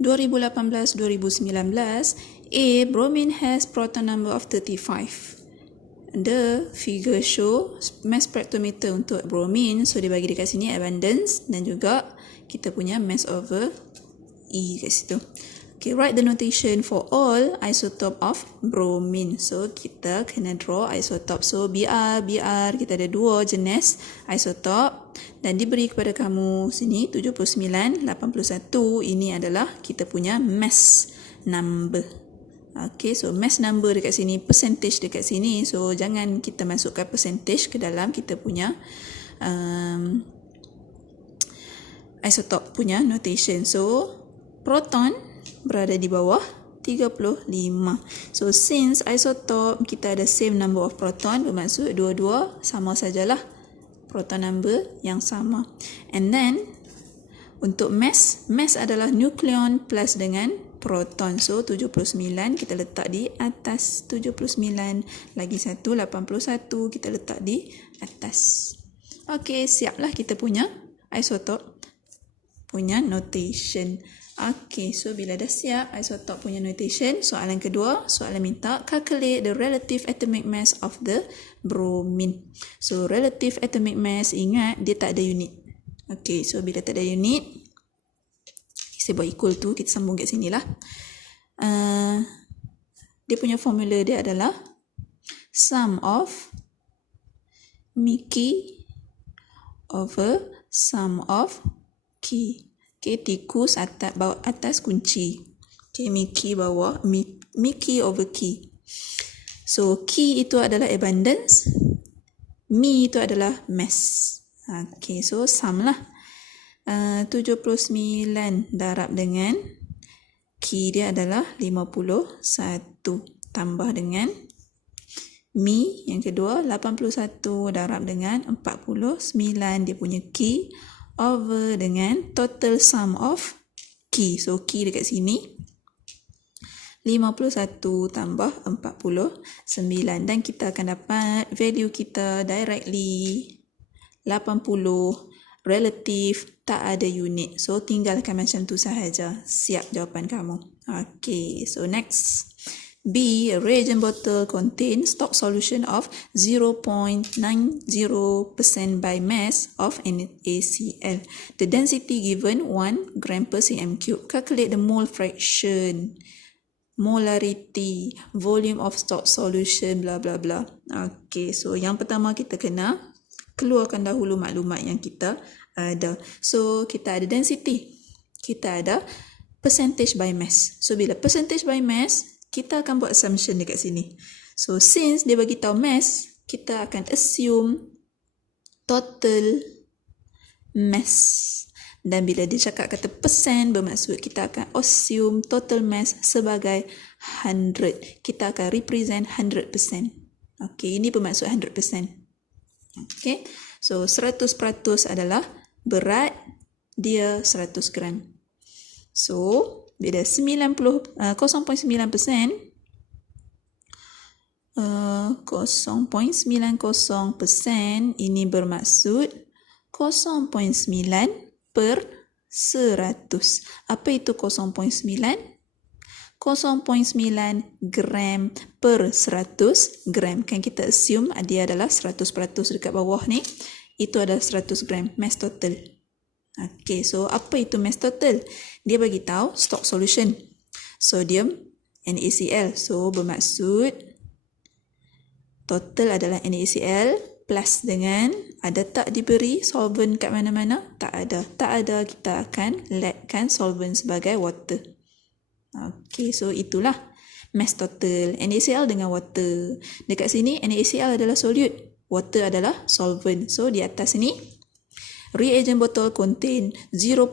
2018-2019, A. Bromine has proton number of 35. The figure show mass spectrometer untuk bromine. So, dia bagi dekat sini abundance dan juga kita punya mass over E kat situ. Okay, write the notation for all isotope of bromine. So, kita kena draw isotope. So, Br, kita ada dua jenis isotope dan diberi kepada kamu sini 79, 81. Ini adalah kita punya mass number. Okay, so mass number dekat sini, percentage dekat sini. So, jangan kita masukkan percentage ke dalam kita punya isotope punya notation. So, proton berada di bawah 35. So, since isotope kita ada same number of proton, bermaksud dua-dua sama sajalah proton number yang sama. And then, untuk mass adalah nukleon plus dengan proton. So, 79 kita letak di atas 79. Lagi satu, 81 kita letak di atas. Okey, siaplah kita punya isotope punya notation. Okey, so bila dah siap isotope punya notation, soalan kedua, soalan minta calculate the relative atomic mass of the bromine. So, relative atomic mass, ingat dia tak ada unit. Okey, so bila tak ada unit, saya buat equal to, kita sambung kat sini lah. Dia punya formula dia adalah sum of Mickey over sum of key. Okay, tikus atas kunci. Okay, Mickey over key. So, key itu adalah abundance, mi itu adalah mass. Okay, so sum lah. 79 darab dengan key dia adalah 51 tambah dengan mi yang kedua 81 darab dengan 49 dia punya key over dengan total sum of key. So, key dekat sini 51 tambah 49 dan kita akan dapat value kita directly 80 relative, tak ada unit. So, tinggalkan macam tu sahaja. Siap jawapan kamu. Okay, so next. B, a reagent bottle contains stock solution of 0.90% by mass of NaCl. The density given 1 gram per cm cube. Calculate the mole fraction, molarity, volume of stock solution, bla bla bla. Okay, so yang pertama kita kena keluarkan dahulu maklumat yang kita ada. So, kita ada density. Kita ada percentage by mass. So, bila percentage by mass, kita akan buat assumption dekat sini. So, since dia bagi tahu mass, kita akan assume total mass. Dan bila dia cakap kata percent, bermaksud kita akan assume total mass sebagai 100. Kita akan represent 100%. Okay, ini bermaksud 100%. Okay, so 100% adalah berat dia 100 gram. So, bila 0.90%, 0.90% ini bermaksud 0.9 per 100. Apa itu 0.9? 0.9 gram per 100 gram. Kan kita assume dia adalah 100% dekat bawah ni. Itu adalah 100 gram mass total. Okay, so apa itu mass total? Dia bagi tahu stock solution. Sodium NaCl. So, bermaksud total adalah NaCl plus dengan ada tak diberi solvent kat mana-mana? Tak ada. Tak ada, kita akan letkan solvent sebagai water. Okay, so itulah mass total NaCl dengan water. Dekat sini NaCl adalah solute, water adalah solvent. So di atas ni reagent bottle contain 0.9%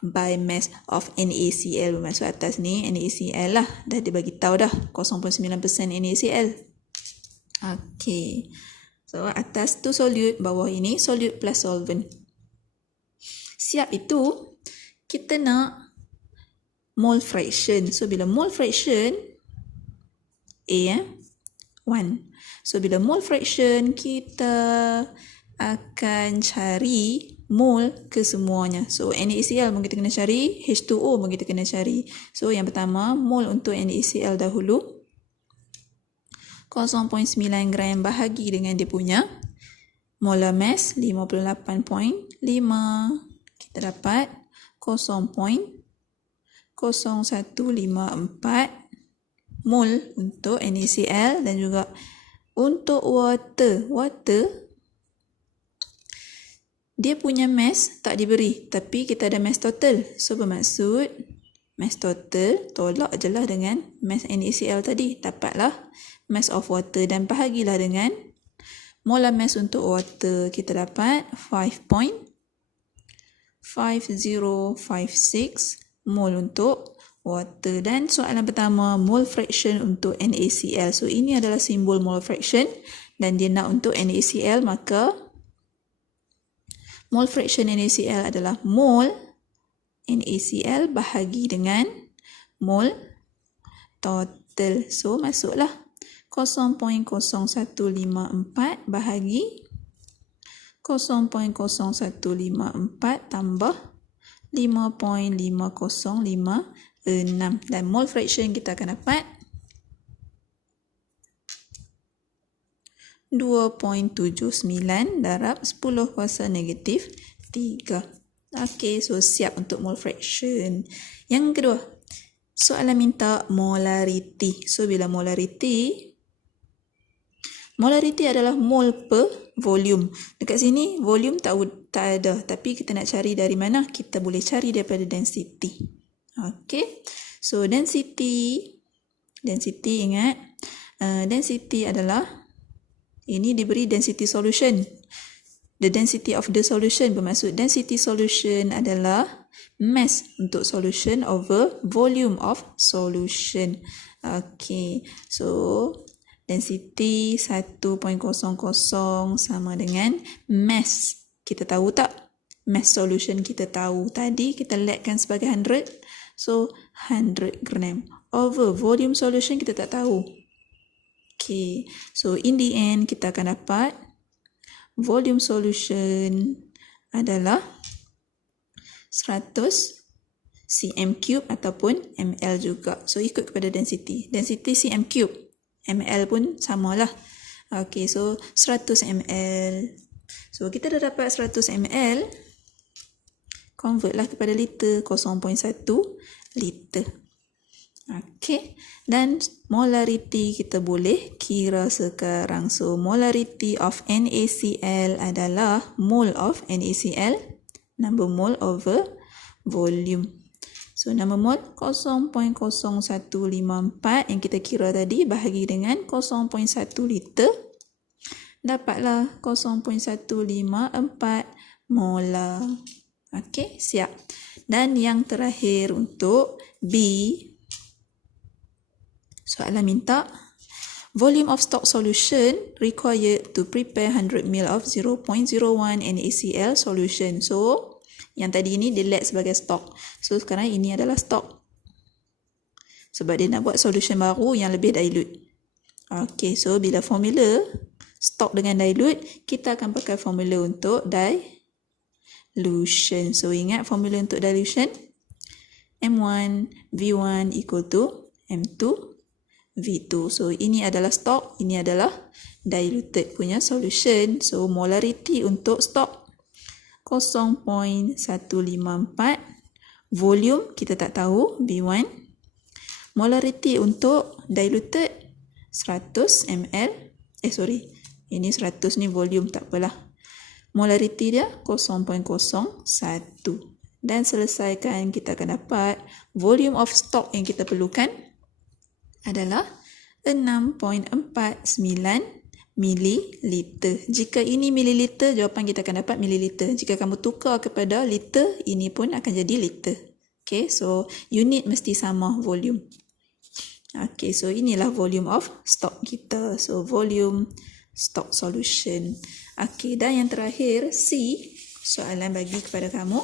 by mass of NaCl. Maksud atas ni NaCl lah. Dah dia bagi tahu dah 0.9% NaCl. Okay, so atas tu solute, bawah ini solute plus solvent. Siap itu kita nak mole fraction. So, bila mole fraction A, 1. So, bila mole fraction, kita akan cari mol kesemuanya. So NaCl pun kita kena cari, H2O pun kita kena cari. So yang pertama, mol untuk NaCl dahulu. 0.9 gram bahagi dengan dia punya molar mass 58.5. Kita dapat 0.0154 mol untuk NaCl, dan juga untuk water dia punya mass tak diberi, tapi kita ada mass total. So bermaksud mass total tolak je lah dengan mass NaCl tadi, dapatlah mass of water, dan bahagilah dengan molar mass untuk water. Kita dapat 5.5056 mol untuk water. Dan soalan pertama, mole fraction untuk NaCl. So ini adalah simbol mole fraction, dan dia nak untuk NaCl, maka mole fraction NaCl adalah mol NaCl bahagi dengan mol total. So masuklah 0.0154 bahagi 0.0154 tambah 5.5056, dan mole fraction kita akan dapat 2.79 darab 10 kuasa negatif 3. Okey, so siap untuk mole fraction. Yang kedua, soalan minta molarity. So bila molarity adalah mol per volume. Dekat sini volume tak ada, tapi kita nak cari dari mana? Kita boleh cari daripada density. Okey. So density ingat, density adalah, ini diberi density solution. The density of the solution bermaksud density solution adalah mass untuk solution over volume of solution. Okey. So density 1.00 sama dengan mass. Kita tahu tak? Mass solution kita tahu. Tadi kita letkan sebagai 100. So 100 gram. Over volume solution kita tak tahu. Okay, so in the end kita akan dapat volume solution adalah 100 cm3 ataupun ml juga. So ikut kepada density. Density cm3, ml pun samalah. Okay, so 100 ml. So kita dah dapat 100 ml. Convert lah kepada liter, 0.1 liter. Okey, dan molarity kita boleh kira sekarang. So molarity of NaCl adalah mole of NaCl, number mole over volume. So number mole 0.0154 yang kita kira tadi bahagi dengan 0.1 liter, dapatlah 0.154 molar. Okey, siap. Dan yang terakhir untuk B, soalan minta volume of stock solution required to prepare 100 ml of 0.01 NaCl solution. So yang tadi ini dia let sebagai stok. So sekarang ini adalah stok, sebab dia nak buat solution baru yang lebih dilute. Okey, so bila formula stok dengan dilute, kita akan pakai formula untuk dilution. So ingat formula untuk dilution, M1 V1 equal to M2 V2. So ini adalah stok, ini adalah diluted punya solution. So molarity untuk stok 0.154, volume kita tak tahu V1. Molarity untuk diluted 100 ml. Ini 100 ni volume, tak apalah. Molarity dia 0.01. Dan selesaikan, kita akan dapat volume of stock yang kita perlukan adalah 6.49 mililiter. Jika ini mililiter, jawapan kita akan dapat mililiter. Jika kamu tukar kepada liter, ini pun akan jadi liter. Okay, so unit mesti sama volume. Okay, so inilah volume of stock kita. So volume stock solution. Okay, dan yang terakhir C, soalan bagi kepada kamu.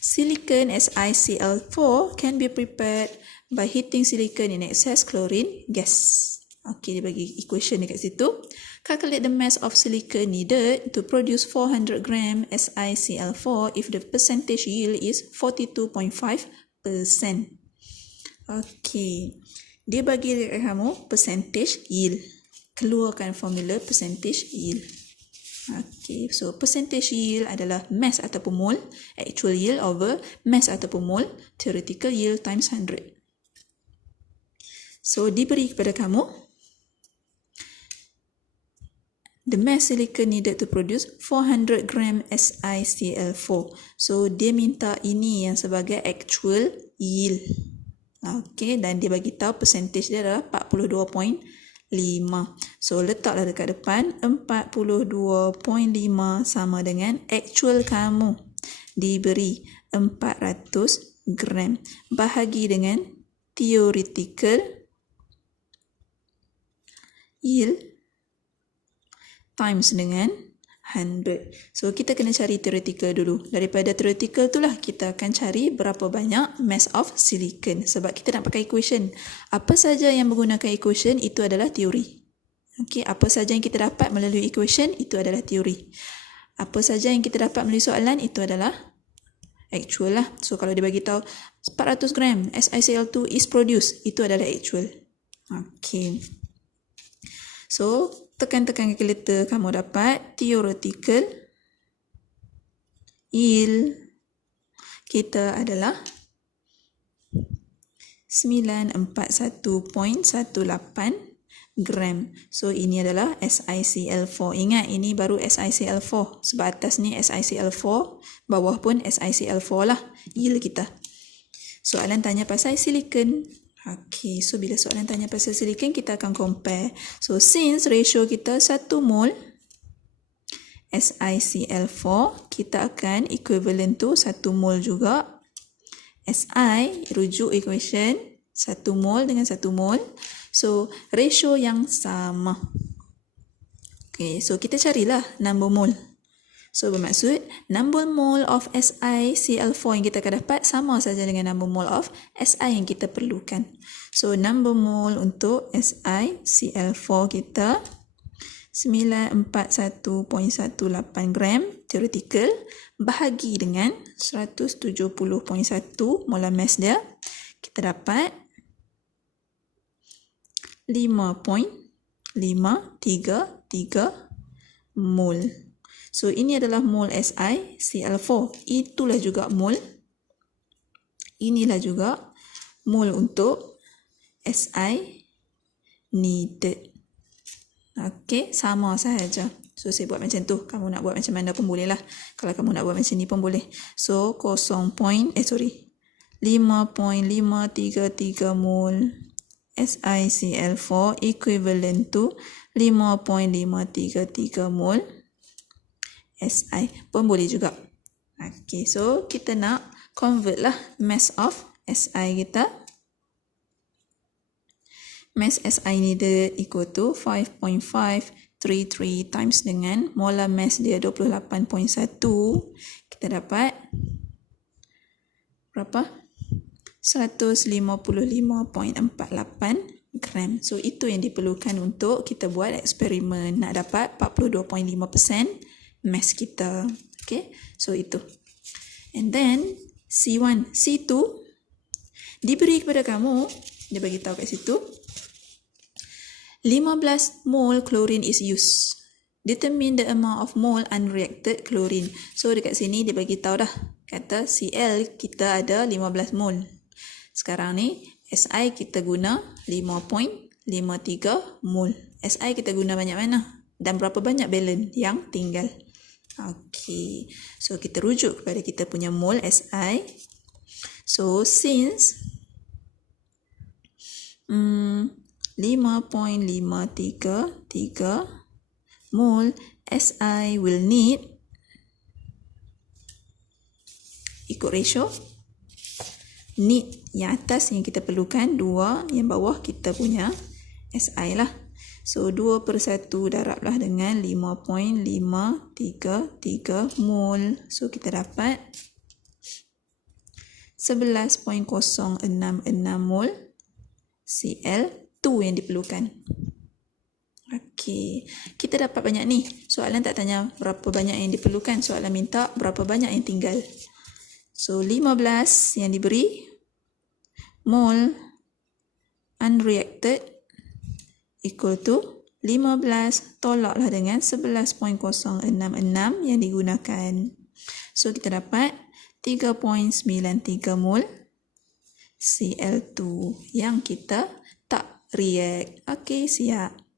Silicon SiCl4 can be prepared by heating silicon in excess chlorine gas. Okey, dia bagi equation dekat situ. Calculate the mass of silicon needed to produce 400 gram SiCl4 if the percentage yield is 42.5%. Okey. Dia bagi dekat kamu percentage yield. Keluarkan formula percentage yield. Okey, so percentage yield adalah mass ataupun mole, actual yield over mass ataupun mole, theoretical yield times 100. So diberi kepada kamu the mass silicon needed to produce 400 gram SiCl4. So dia minta ini yang sebagai actual yield. Okey, dan dia bagi tahu percentage dia adalah 42.5. So letaklah dekat depan 42.5 sama dengan actual kamu diberi 400 gram bahagi dengan theoretical yield times dengan 100. So kita kena cari theoretical dulu. Daripada theoretical itulah kita akan cari berapa banyak mass of silicon. Sebab kita nak pakai equation. Apa saja yang menggunakan equation itu adalah teori. Okey, apa saja yang kita dapat melalui equation itu adalah teori. Apa saja yang kita dapat melalui soalan itu adalah actual lah. So kalau dia bagi tahu 400 gram SiCl2 is produced, itu adalah actual. Okey. So tekan-tekan calculator, kamu dapat theoretical yield kita adalah 941.18 gram. So ini adalah SiCl4. Ingat, ini baru SiCl4. Sebab atas ni SiCl4, bawah pun SiCl4 lah yield kita. Soalan tanya pasal silicon. Okey, so bila soalan tanya pasal silicon, kita akan compare. So since ratio kita 1 mole SiCl4, kita akan equivalent to 1 mole juga Si, rujuk equation 1 mole dengan 1 mole. So ratio yang sama. Okey, so kita carilah number mole. So bermaksud number mole of SiCl4 yang kita akan dapat sama saja dengan number mole of Si yang kita perlukan. So number mole untuk SiCl4 kita 941.18 gram theoretical bahagi dengan 170.1 molar mass dia, kita dapat 5.533 mole. So ini adalah mole SiCl4. Itulah juga mole. Inilah juga mole untuk Si needed. Okey, sama sahaja. So saya buat macam tu. Kamu nak buat macam mana pun boleh lah. Kalau kamu nak buat macam ni pun boleh. So 5.533 mole SiCl4 equivalent to 5.533 mole Si pun boleh juga. Okay, so kita nak convert lah mass of Si kita. Mass Si needed equal to 5.533 times dengan molar mass dia 28.1. Kita dapat berapa? 155.48 gram. So itu yang diperlukan untuk kita buat eksperimen nak dapat 42.5% mass kita. Okay, so itu. And then C1, C2 diberi kepada kamu, dia bagi tahu kat situ 15 mole chlorine is used. Determine the amount of mole unreacted chlorine. So dekat sini dia bagi tahu dah, kata Cl kita ada 15 mole. Sekarang ni Si kita guna 5.53 mole. Si kita guna banyak mana? Dan berapa banyak balance yang tinggal? Okey, so kita rujuk kepada kita punya mole Si. So since 5.533 mole Si will need, ikut ratio, need yang atas yang kita perlukan 2, yang bawah kita punya Si lah. So 2/1 darablah dengan 5.533 mole. So kita dapat 11.066 mole Cl2 yang diperlukan. Okey, kita dapat banyak ni. Soalan tak tanya berapa banyak yang diperlukan. Soalan minta berapa banyak yang tinggal. So, 15 yang diberi. Mol unreacted equal to 15 tolaklah dengan 11.066 yang digunakan. So, kita dapat 3.93 mol Cl2 yang kita tak react. Okey, siap.